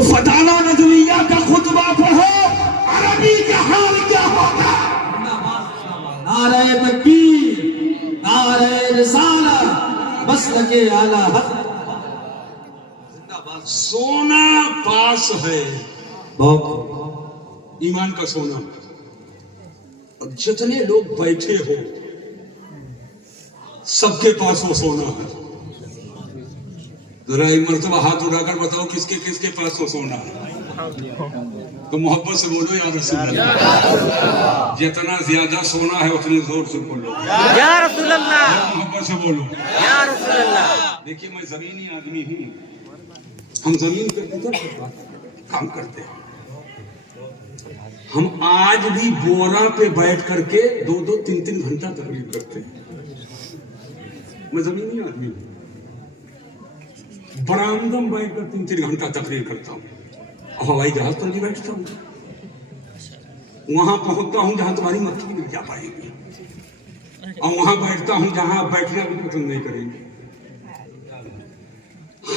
تو فتاوا ندویہ کا خطبہ پڑھو، عربی کا حال کیا ہوگا؟ نعرہ تکبیر، نعرہ رسالت، مسلک اعلی حق۔ سونا پاس ہے، بہت ایمان کا سونا، اور جتنے لوگ بیٹھے ہو سب کے پاس وہ سونا ہے۔ ذرا ایک مرتبہ ہاتھ اٹھا کر بتاؤ کس کے پاس وہ سونا ہے؟ تو محبت سے بولو یا رسول اللہ، جتنا زیادہ سونا ہے اتنے زور سے بولو یا رسول اللہ، محبت سے بولو یا رسول اللہ۔ دیکھیے میں زمینی آدمی ہوں، ہم زمین پہ اتر کام کرتے ہیں، ہم آج بھی بورا پہ بیٹھ کر کے 2-3 گھنٹہ تقریر کرتے ہیں۔ میں زمینی آدمی ہوں، برآمدہ میں بیٹھ کر 3 گھنٹہ تقریر کرتا ہوں، اور ہوائی جہاز پر بھی بیٹھتا ہوں، وہاں پہنچتا ہوں جہاں تمہاری مکھی نہیں جا پائے گی، اور وہاں بیٹھتا ہوں جہاں آپ بیٹھنا بھی پسند نہیں کریں گے۔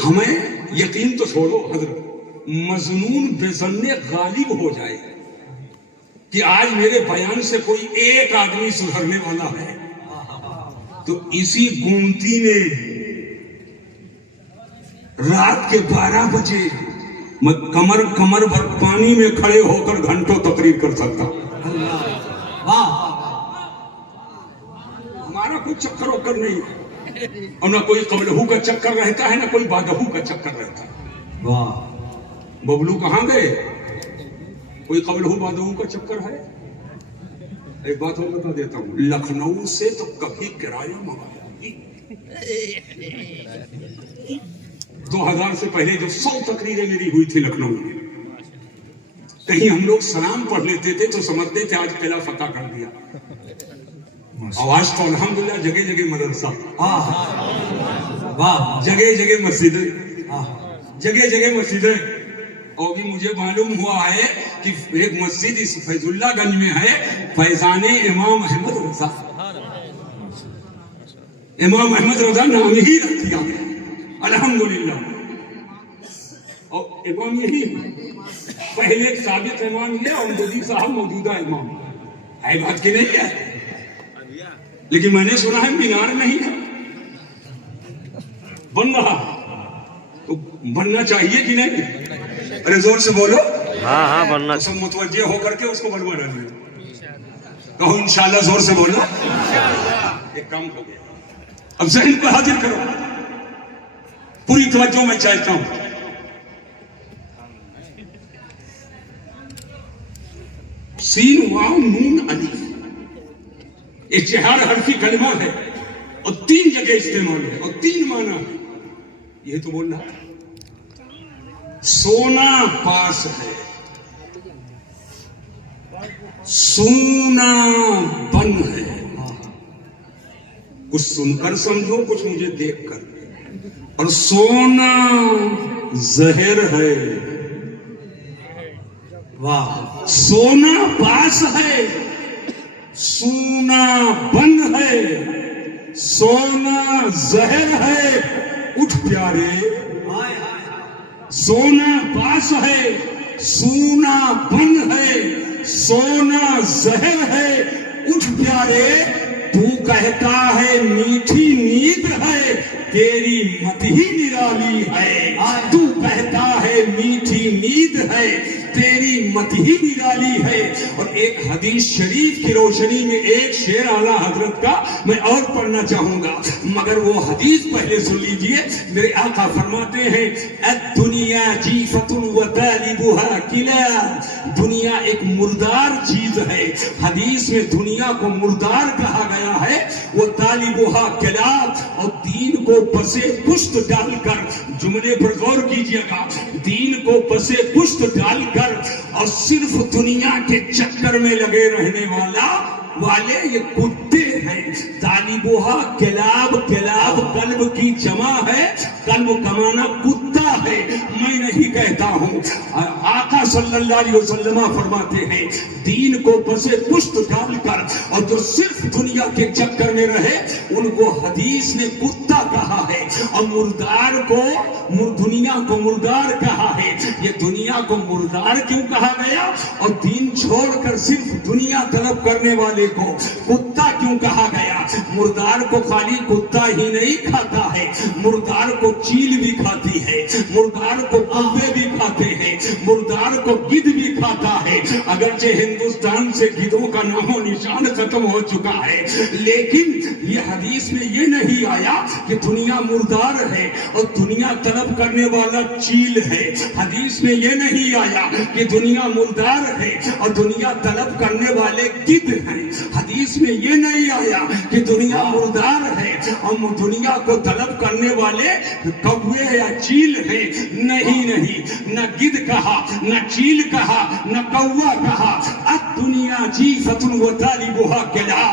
ہمیں یقین تو چھوڑو حضرت، مظنون بے ظن غالب ہو جائے کہ آج میرے بیان سے کوئی ایک آدمی سدھرنے والا ہے، تو اسی گومتی میں رات کے 12 بجے میں کمر بھر پانی میں کھڑے ہو کر گھنٹوں تقریر کر سکتا ہوں۔ ہمارا کوئی چکر وکر نہیں ہے، اور نہ کوئی قبلہو کا چکر رہتا ہے، نہ کوئی بعدہو کا چکر رہتا ہے۔ ببلو کہاں گئے؟ کوئی قبلہو بعدہو کا چکر ہے؟ ایک بات اور بتا دیتا ہوں، لکھنؤ سے تو کبھی کرایہ منگایا 2000 سے پہلے جو 100 تقریریں میری ہوئی تھی لکھنؤ میں، کہیں ہم لوگ سلام پڑھ لیتے تھے تو سمجھتے تھے آج قلعہ فتح کر دیا، آواز تو الحمدللہ جگہ جگہ مدرسہ، جگہ جگہ مسجدیں، اور بھی مجھے معلوم ہوا ہے کہ ایک مسجد اس فیض اللہ گنج میں ہے، فیضان امام احمد رضا، امام احمد رضا نام ہی رکھ دیا گیا الحمدللہ، اور امام یہی پہلے ایک سابق امام یہ، اور مودی صاحب موجودہ امام ہے، بات کی نہیں ہے، لیکن میں نے سنا ہے مینار نہیں ہے، بن رہا تو بننا چاہیے کہ نہیں؟ ارے زور سے بولو، ہاں بننا، سب متوجہ ہو کر کے اس کو بنوا رہے ہیں، کہو انشاءاللہ، زور سے بولو۔ ایک کام ہو گیا، اب ذہن کو حاضر کرو، پوری توجہ میں چاہتا ہوں۔ سین واو نون الف یہ 4 حرفی کلمہ ہے، اور 3 جگہ استعمال ہے، اور 3 معنی ہے، یہ تو بولنا سونا پاس ہے، سونا بن ہے، کچھ سن کر سمجھو، کچھ مجھے دیکھ کر، اور سونا زہر ہے، واہ، سونا پاس ہے، سونا بن ہے، سونا زہر ہے، اٹھ پیارے، سونا پاس ہے، سونا بن ہے، سونا زہر ہے، اٹھ پیارے، تو کہتا ہے میٹھی نیند ہے، تیری مت ہی نرالی ہے، تو کہتا ہے میٹھی نیند ہے، تیری مت ہی نرالی ہے۔ اور ایک حدیث شریف کی روشنی میں ایک شعر اعلیٰ حضرت کا میں اور پڑھنا چاہوں گا، مگر وہ حدیث پہلے سن لیجئے۔ میرے آقا فرماتے ہیں الدنیا جیفۃ وطالبها کلاب، دنیا ایک مردار چیز ہے، حدیث میں دنیا کو مردار کہا گیا ہے، وہ طالبها کلاب، اور دین کو پسے پشت ڈال کر، جملے پر غور کیجئے گا، دین کو پسے پشت ڈال کر اور صرف دنیا کے چکر میں لگے رہنے والے یہ کتے ہیں۔ طالبوہا کلاب، کلاب قلب کی جمع ہے، قلب کمانا کتا ہے۔ میں यही कहता हूँ, आका सल्लल्लाहु अलैहि वसल्लम फरमाते हैं, दीन को बसे पुष्ट डालकर और जो सिर्फ दुनिया के चक्कर में रहे उनको हदीस ने कुत्ता कहा है, और मुर्दार को दुनिया को मुर्दार कहा है। ये दुनिया को मुर्दार क्यों कहा गया और दीन छोड़कर सिर्फ दुनिया तलब करने वाले को कुत्ता क्यों कहा गया? मुर्दार को खाली कुत्ता ही नहीं खाता है, मुर्दार को चील भी खाती है, मुर्दार को कौवे भी खाते हैं, मुर्दार को गिद्ध भी खाता है। अगरचे हिंदुस्तान से गिद्धों का नामो निशान खत्म हो चुका है, लेकिन ये हदीस में ये नहीं आया कि दुनिया मुर्दार है और दुनिया तलब करने वाला चील है। हदीस में ये नहीं आया कि दुनिया मुर्दार है और दुनिया तलब करने वाले गिद्ध हैं। हदीस में ये नहीं आया कि दुनिया मुर्दार है और दुनिया को तलब करने वाले कौवे या चील है। नहीं नहीं, न गिद्ध कहा, न चील कहा, न कौवा कहा। अब दुनिया जी फतुन व तालिबुहा केला,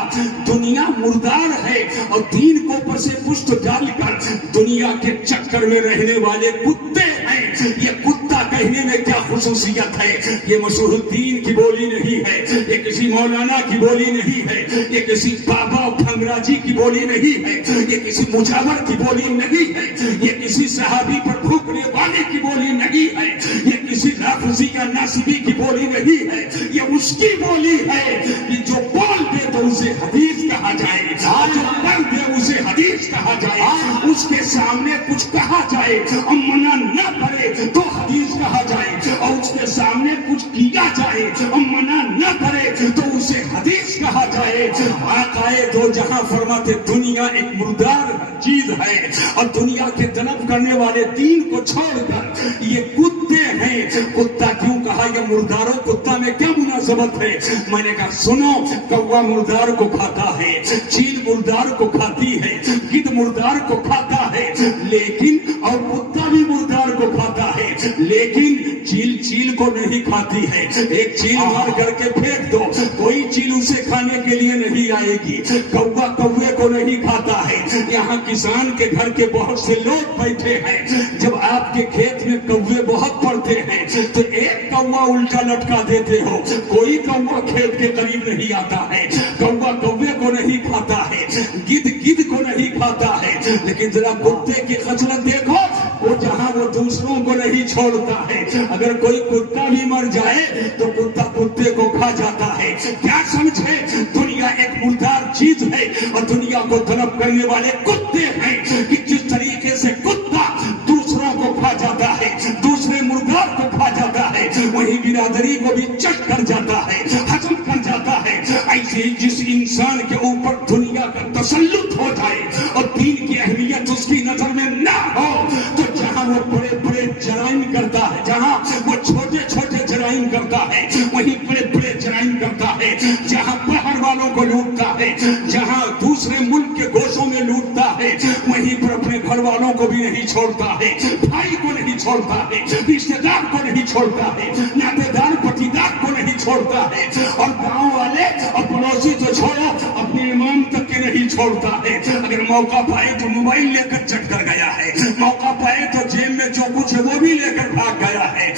दुनिया मुर्दार है और दीन को पसे पुष्ट डालकर दुनिया के चक्कर में रहने वाले कुत्ते हैं। ये कुत्ता कहने में क्या खुसूसियत है? ये मशहूरुद्दीन की बोली नहीं है, ये किसी मौलाना की बोली नहीं है, ये किसी बाबा खंगराजी की बोली नहीं है, ये किसी मुजावर की बोली नहीं है, ये किसी सहाबी पर भूखने वाले की बोली नहीं है, ये किसी लाफजी या नासिबी की बोली नहीं है, ये उसकी बोली है कि जो बोल दे तो उसे हदीस कहा जाए, जो पढ़ दे उसे हदीस कहा जाए, उसके सामने कुछ कहा जाए और मना न करे तो हदीस कहा जाए, और उसके सामने कुछ किया जाए और मना न करे तो उसे हदीस कहा जाए। आकाए दो जहां फरमाते दुनिया एक मुर्दार चीज है और दुनिया के तलब करने वाले दीन को छोड़कर ये कुत्ते हैं। कुत्ता क्यों कहा? ये मुर्दारों कुत्ता में क्या मुनासबत है? मैंने कहा सुनो, कौवा मुर्दार को खाता है, चील मुर्दार को खाती है, गिद्ध मुर्दार को खाता है, लेकिन और कुत्ता भी मुर्दार को खाता है, लेकिन चील को नहीं खाती है। एक चील मार करके फेंक दो, कोई चील उसे खाने के लिए नहीं आएगी। कौवा कौवे को नहीं खाता है। यहाँ किसान के घर के बहुत से लोग बैठे हैं, जब आपके खेत में कौवे बहुत पड़ते हैं तो एक कौवा उल्टा लटका देते हो, कोई कौवा खेत के करीब नहीं आता है। कौवा कौवे को नहीं खाता है, गिद्ध को नहीं खाता है, लेकिन जरा कुत्ते की खसलत देखो, वो जहाँ वो दूसरों को नहीं छोड़ता है। अगर कोई कुत्ता भी मर जाए तो कुत्ता कुत्ते को खा जाता है। क्या समझे? दुनिया एक मुर्दार चीज है और दुनिया को तलब करने वाले कुत्ते हैं कि जिस तरीके से कुत्ता दूसरों को खा जाता है, दूसरे मुर्दार को खा जाता है, वही बिरादरी को भी चट कर जाता है, हजम कर जाता है। ऐसे जिस इंसान के ऊपर दुनिया का तसल्लुत हो जाए और दीन की अहमियत उसकी नजर में ना हो, तो जहाँ वो बड़े बड़े जराइम करता है, जहाँ वो छोटे छोटे जराइम करता है, वहीं बड़े बड़े जराइम करता है। जहाँ बाहर वालों को लूटता है, जहाँ दूसरे मुल्क के गोशों में लूटता है, वहीं पर अपने घर वालों को भी नहीं छोड़ता है, भाई को नहीं छोड़ता है, रिश्तेदार को नहीं छोड़ता है, नातेदार पटीदार को नहीं छोड़ता है, और गांव वाले और पड़ोसी तो छोड़ो, अपने इमाम तक के नहीं छोड़ता है। अगर मौका पाए तो मोबाइल लेकर चट कर गया है, मौका पाए तो जेब में जो कुछ है वो भी लेकर भाग गया है।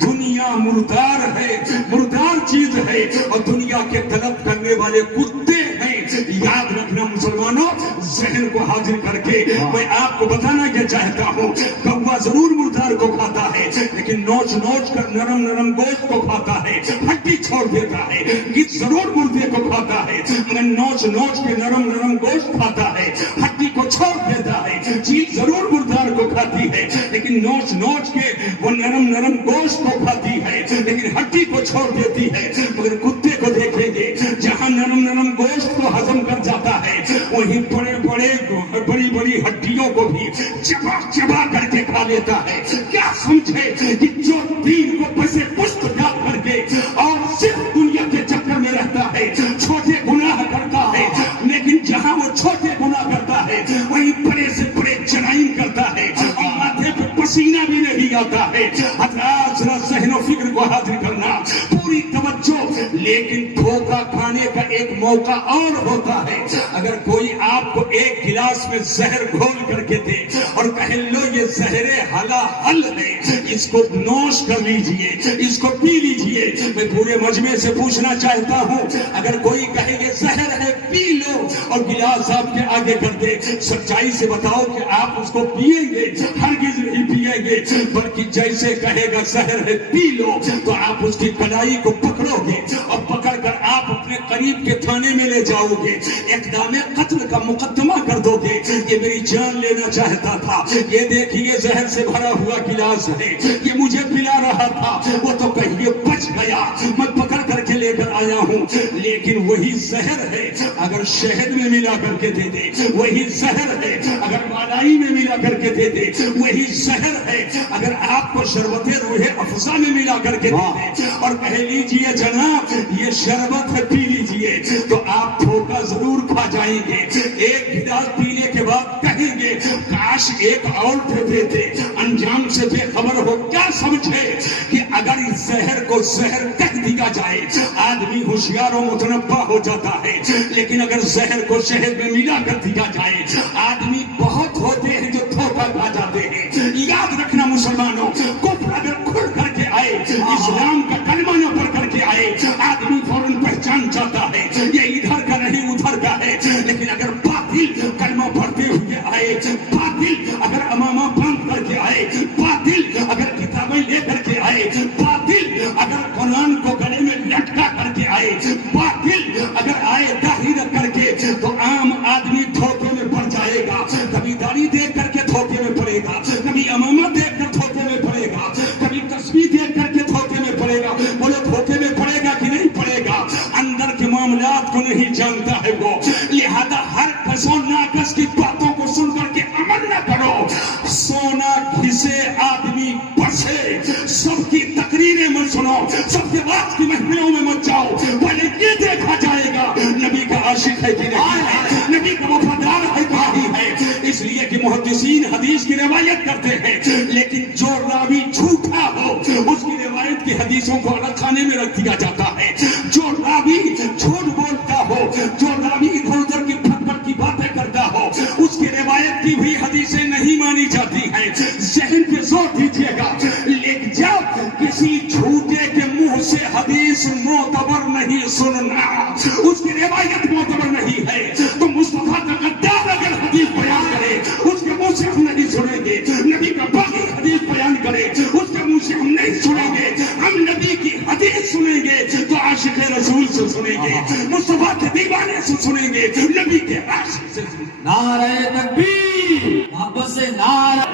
दुनिया मुर्दार है, मुर्दार चीज है और दुनिया के तलब करने वाले कुत्ते हैं। याद रखना मुसलमानों, जहन को हाजिर करके मैं आपको बताना क्या चाहता हूँ, कौवा जरूर मुर्दार को खाता है, लेकिन नोच नोच कर नरम नरम गोश्त को खाता है, हड्डी छोड़ देता है। गिद्ध जरूर मुर्दे को खाता है, मगर नोच नोच के नरम नरम गोश्त खाता है, हड्डी को छोड़ देता है। चील जरूर मुर्दार को खाती है, लेकिन नोच नोच के वो नरम नरम गोश्त को खाती है, लेकिन हड्डी को छोड़ देती है। मगर कुत्ते को देखेंगे, जहाँ नरम नरम गोश्त को हजम कर जाता है, वहीं बड़े बड़े बड़ी बड़ी हड्डियों को भी चबा चबा करके खा लेता है। क्या समझे कि जो दीन को बसे पुष्ट डाल करके और सिर्फ दुनिया के चक्कर में रहता है, छोटे गुनाह करता है, लेकिन जहाँ वो छोटे गुनाह करता है वहीं बड़े से बड़े जराइम करता है और माथे पे पसीना भी नहीं आता है। हजरात जरा ज़हन और फिक्र को हाजिर करना, पूरी तवज्जो समझो, लेकिन धोखा खाने का एक मौका और होता है। अगर कोई आपको एक गिलास में जहर घोल करके दे और कहे लो ये जहरे हला हल है, इसको नोश कर लीजिए, इसको पी लीजिए। मैं पूरे मजमे से पूछना चाहता हूँ, अगर कोई कहे ये जहर है पी लो और गिलास आपके आगे कर दे, सच्चाई से बताओ कि आप उसको पिएंगे? हरगिज नहीं पिएंगे, बल्कि जैसे कहेगा जहर है पी लो, तो आप उसकी कलाई को पकड़ोगे और पकड़कर आप अपने करीब के थाने में ले जाओगे, इक़दाम कत्ल का मुकदमा कर दोगे। ये मेरी जान लेना चाहता था, ये देखिए जहर से भरा हुआ गिलास है, ये मुझे पिला रहा था, वो तो कहिए बच गया, मैं पकड़ करके लेकर आया हूँ। लेकिन वही जहर है अगर शहद में मिला करके दे दे, वही जहर है अगर मलाई में मिला करके दे दे, वही जहर है अगर आपको शरबत रूहे अफ़ज़ा में मिला करके दे दे और कह लीजिए जनाब ये शरबत है पी लीजिए, तो आप धोखा जरूर खा जाएंगे। एक गिलास पीने के बाद कहेंगे काश एक और दे देते, अंजाम से बेखबर हो। क्या समझे कि अगर इस जहर को जहर कह दिया जाए आदमी होशियार और मुतनब्बा हो जाता है, लेकिन अगर जहर को शहद में मिला कर दिया जाए आदमी बहुत होते हैं जो धोखा खा जाते हैं। याद रखना मुसलमानों, कुफ्र अगर खुल करके आए, इस्लाम का कलमा न पढ़ करके आए, आदमी फौरन पहचान जाता है ये इधर का नहीं उधर का है। लेकिन अगर बातिल कलमा पढ़ते हुए आए, बातिल अगर अमामा बांध करके आए, बातिल अगर किताबें लेकर के आए, बातिल अगर कुरान को गले में लटका करके आए, बातिल अगर आए दाढ़ी रख करके, तो आम आदमी धोखे में पड़ जाएगा। कभी दाढ़ी देख करके धोखे में पड़ेगा, कभी अमामा देख कर धोखे में पड़ेगा, कभी तस्वीर देख करके धोखे में पड़ेगा। बोलो धोखे में पड़ेगा कि नहीं पड़ेगा? अंदर के मामलात को नहीं जानता है वो, लिहाजा हर कसो नाकस की बातों को सुन करके अमल न करो। सोना घिसे आदमी बसे, सबकी तकरीरें मत सुनो, सबके बात की महफिलों में मत जाओ, पहले ये देखा जाएगा नबी का आशिक है कि नहीं है, नबी का वफादार है कि नहीं है। इसलिए कि मुहद्दिसीन हदीस की रिवायत करते हैं, लेकिन जो रावी झूठा हो उसकी रिवायत की हदीसों को अलग खाने में रख दिया जाता है। जो रावी झूठ बोलता हो, जो रावी इधर उधर की फटफट की बातें करता हो, उसकी रिवायत की भी हदीसें नहीं मानी जाती हैं। ज़हन पे जोर दीजिएगा, लेकिन जब किसी झूठे के मुंह से हदीस मोतबर नहीं सुनना, उसकी रिवायत मोतबर नहीं है, तो मुस्तफा का गद्दार अगर हदीस बयान करे उसके मुंह से हम नहीं सुनेंगे। नबी का बाकी हदीस बयान करे उसके मुंह से हम नहीं सुनेंगे। हम नबी की हदीस सुनेंगे तो आशिक रसूल से सुनेंगे, मुस्तफा के दीवाने से सुनेंगे, नबी के आशिक से सुनेंगे। नारे तकबीर, वापस से नारा